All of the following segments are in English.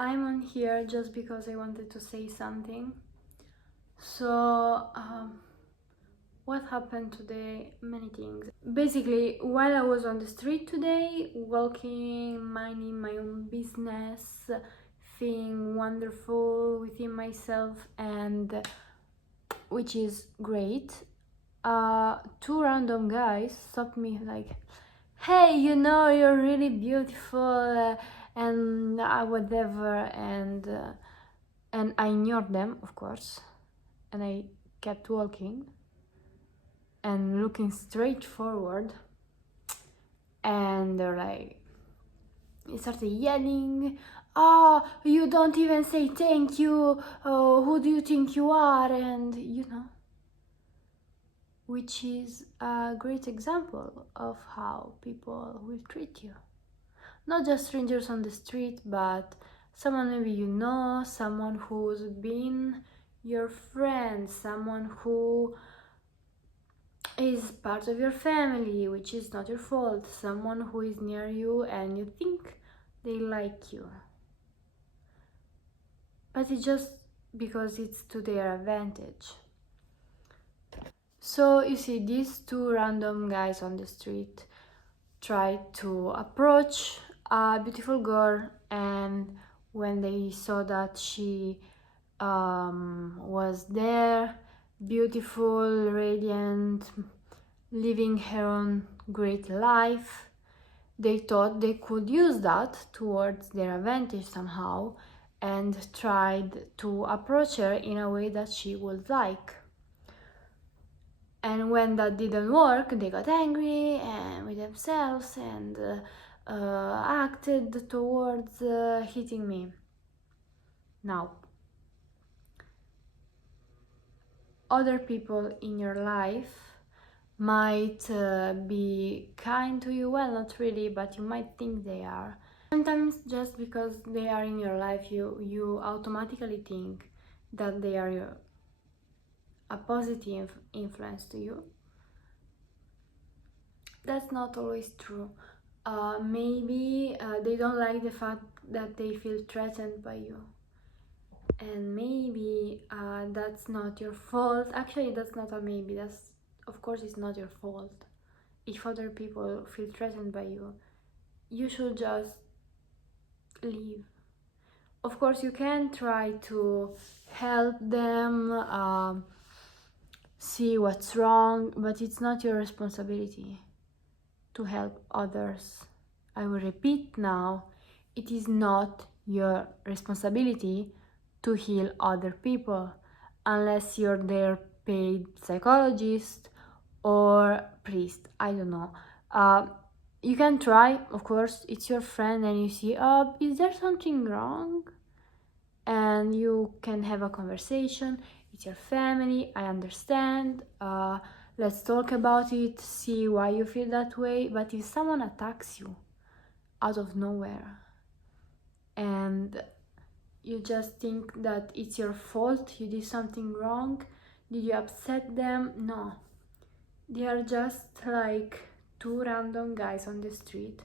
I'm on here just because I wanted to say something. So, what happened today? Many things. Basically, while I was on the street today, walking, minding my own business, feeling wonderful within myself, and which is great, two random guys stopped me like, hey, you're really beautiful, and whatever, and I ignored them, of course, and I kept walking and looking straight forward, and they're like, they started yelling, oh, you don't even say thank you, oh, who do you think you are, and which is a great example of how people will treat you. Not just strangers on the street, but someone maybe you know, someone who's been your friend, someone who is part of your family, which is not your fault, someone who is near you and you think they like you. But it's just because it's to their advantage. So you see, these two random guys on the street tried to approach a beautiful girl, and when they saw that she was there, beautiful, radiant, living her own great life, they thought they could use that towards their advantage somehow and tried to approach her in a way that she would like. And when that didn't work, they got angry and with themselves and acted towards hitting me. Now, other people in your life might be kind to you, well, not really, but you might think they are. Sometimes just because they are in your life, you automatically think that they are a positive influence to you. That's not always true. Maybe they don't like the fact that they feel threatened by you, and maybe that's not your fault. Actually, that's not a maybe, that's, of course, it's not your fault. If other people feel threatened by you, you should just leave. Of course, you can try to help them, see what's wrong, but it's not your responsibility to help others. I will repeat now, it is not your responsibility to heal other people unless you're their paid psychologist or priest. I don't know. You can try, of course, it's your friend and you see, is there something wrong? And you can have a conversation. It's your family, I understand. Let's talk about it, see why you feel that way. But if someone attacks you out of nowhere and you just think that it's your fault, you did something wrong, did you upset them? No. They are just like two random guys on the street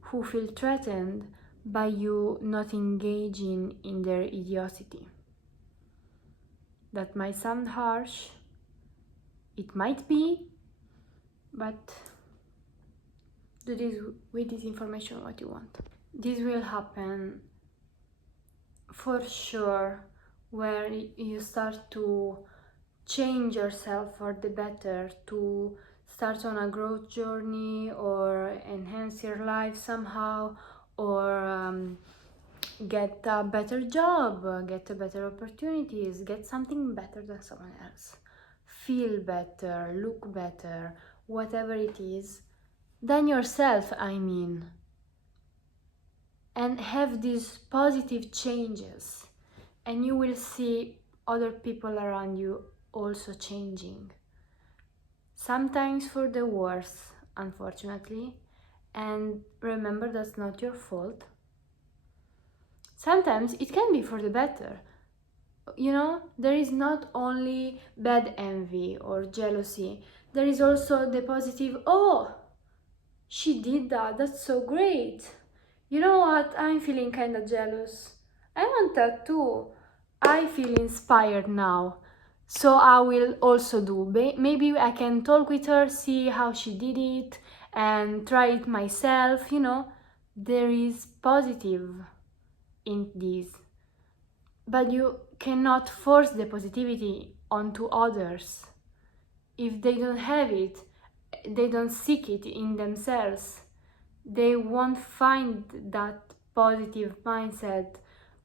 who feel threatened by you not engaging in their idiocy. That might sound harsh, it might be, but do this with this information what you want. This will happen for sure where you start to change yourself for the better, to start on a growth journey or enhance your life somehow, or get a better job, get better opportunities, get something better than someone else, feel better, look better, whatever it is, than yourself, I mean, and have these positive changes, and you will see other people around you also changing. Sometimes for the worse, unfortunately, and remember, that's not your fault. Sometimes it can be for the better. There is not only bad envy or jealousy, there is also the positive, oh, she did that, that's so great. You know what, I'm feeling kind of jealous. I want that too. I feel inspired now. So I will also do. Maybe I can talk with her, see how she did it, and try it myself. There is positive in this. But you cannot force the positivity onto others. If they don't have it, they don't seek it in themselves, they won't find that positive mindset,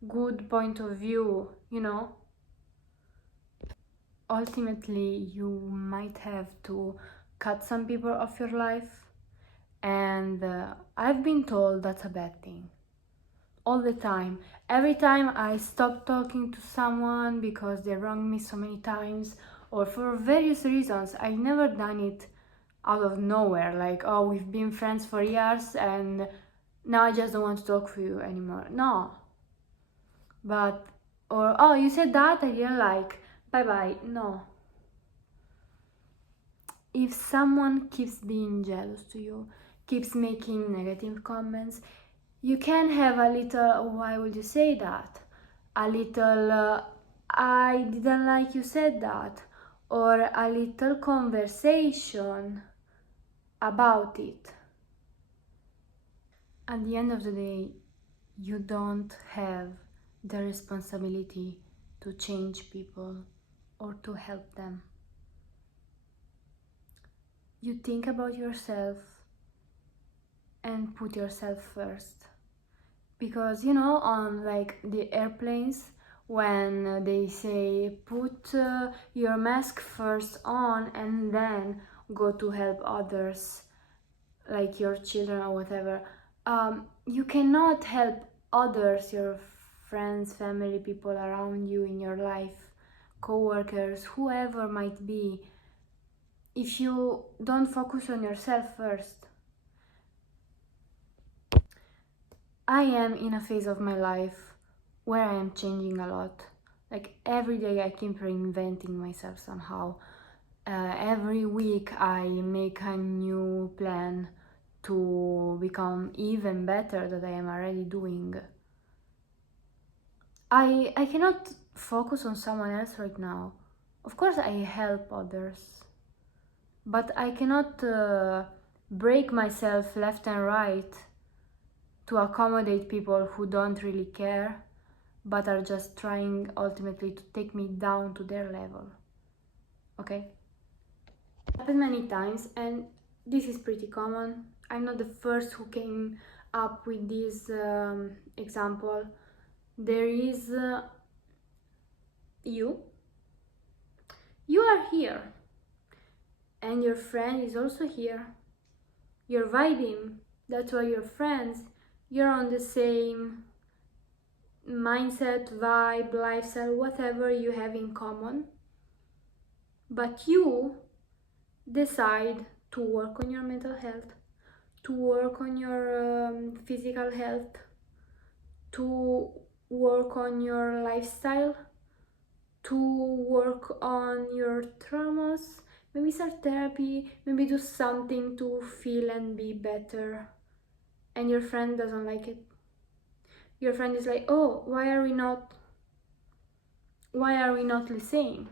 good point of view. Ultimately, you might have to cut some people off your life, and I've been told that's a bad thing. All the time. Every time I stop talking to someone because they wronged me so many times, or for various reasons, I never done it out of nowhere, like, oh, we've been friends for years and now I just don't want to talk to you anymore. No. But, or, oh, you said that I didn't like, bye bye. No. If someone keeps being jealous to you, keeps making negative comments, you can have a little, why would you say that? A little, I didn't like you said that. Or a little conversation about it. At the end of the day, you don't have the responsibility to change people or to help them. You think about yourself and put yourself first. Because on like the airplanes, when they say put your mask first on and then go to help others, like your children or whatever, you cannot help others, your friends, family, people around you in your life, co-workers, whoever might be, if you don't focus on yourself first. I am in a phase of my life where I am changing a lot. Like every day I keep reinventing myself somehow. Every week I make a new plan to become even better than I am already doing. I cannot focus on someone else right now. Of course I help others, but I cannot break myself left and right to accommodate people who don't really care, but are just trying ultimately to take me down to their level. Okay? It happened many times, and this is pretty common. I'm not the first who came up with this example. There is you are here, and your friend is also here. You're vibing, that's why you're friends. You're on the same mindset, vibe, lifestyle, whatever you have in common. But you decide to work on your mental health, to work on your physical health, to work on your lifestyle, to work on your traumas, maybe start therapy, maybe do something to feel and be better. And your friend doesn't like it. Your friend is like, oh, why are we not the same?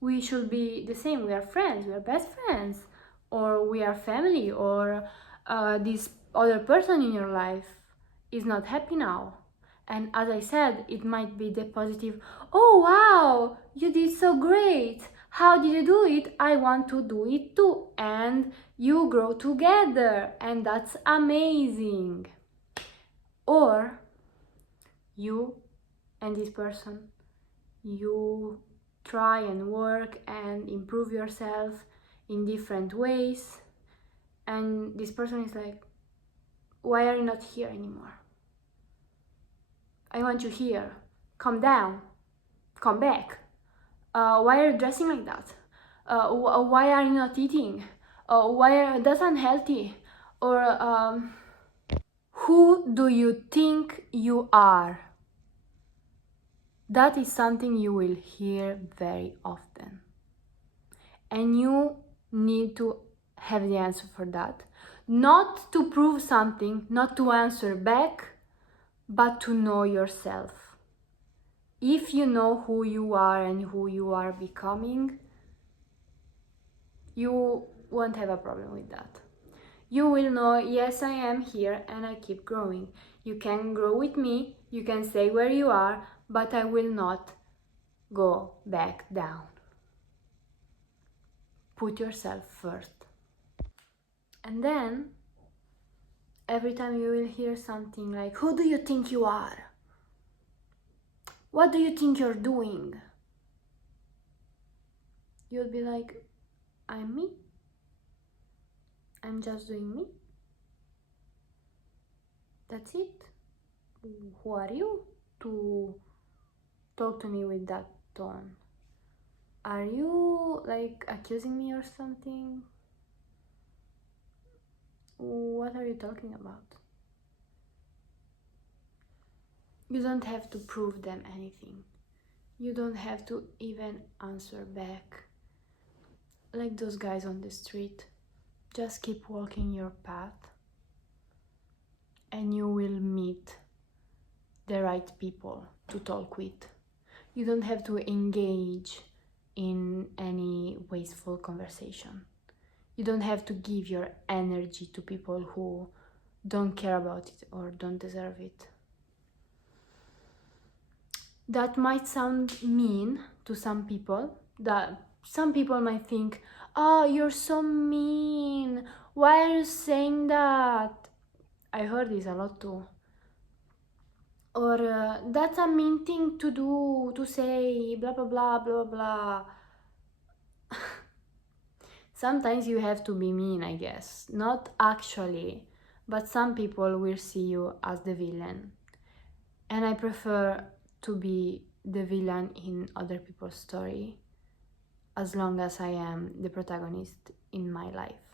We should be the same. We are friends, we are best friends, or we are family, or this other person in your life is not happy now. And as I said, it might be the positive, oh wow, you did so great, how did you do it? I want to do it too. And you grow together, and that's amazing. Or you and this person, you try and work and improve yourself in different ways, and this person is like, why are you not here anymore? I want you here. Come down. Come back. Why are you dressing like that? Why are you not eating? That's unhealthy? Or who do you think you are? That is something you will hear very often. And you need to have the answer for that. Not to prove something, not to answer back, but to know yourself. if you know who you are and who you are becoming, you won't have a problem with that. You will know, yes, I am here and I keep growing. You can grow with me, you can stay where you are, but I will not go back down. Put yourself first. And then, every time you will hear something like, who do you think you are? What do you think you're doing? You'll be like, I'm me. I'm just doing me. That's it. Who are you to talk to me with that tone? Are you like accusing me or something? What are you talking about? You don't have to prove them anything. You don't have to even answer back. Like those guys on the street. Just keep walking your path and you will meet the right people to talk with. You don't have to engage in any wasteful conversation. You don't have to give your energy to people who don't care about it or don't deserve it. That might sound mean to some people. That some people might think, oh, you're so mean. Why are you saying that? I heard this a lot too. Or that's a mean thing to do, to say, blah blah blah blah blah. Sometimes you have to be mean, I guess. Not actually, but some people will see you as the villain. And I prefer to be the villain in other people's story as long as I am the protagonist in my life.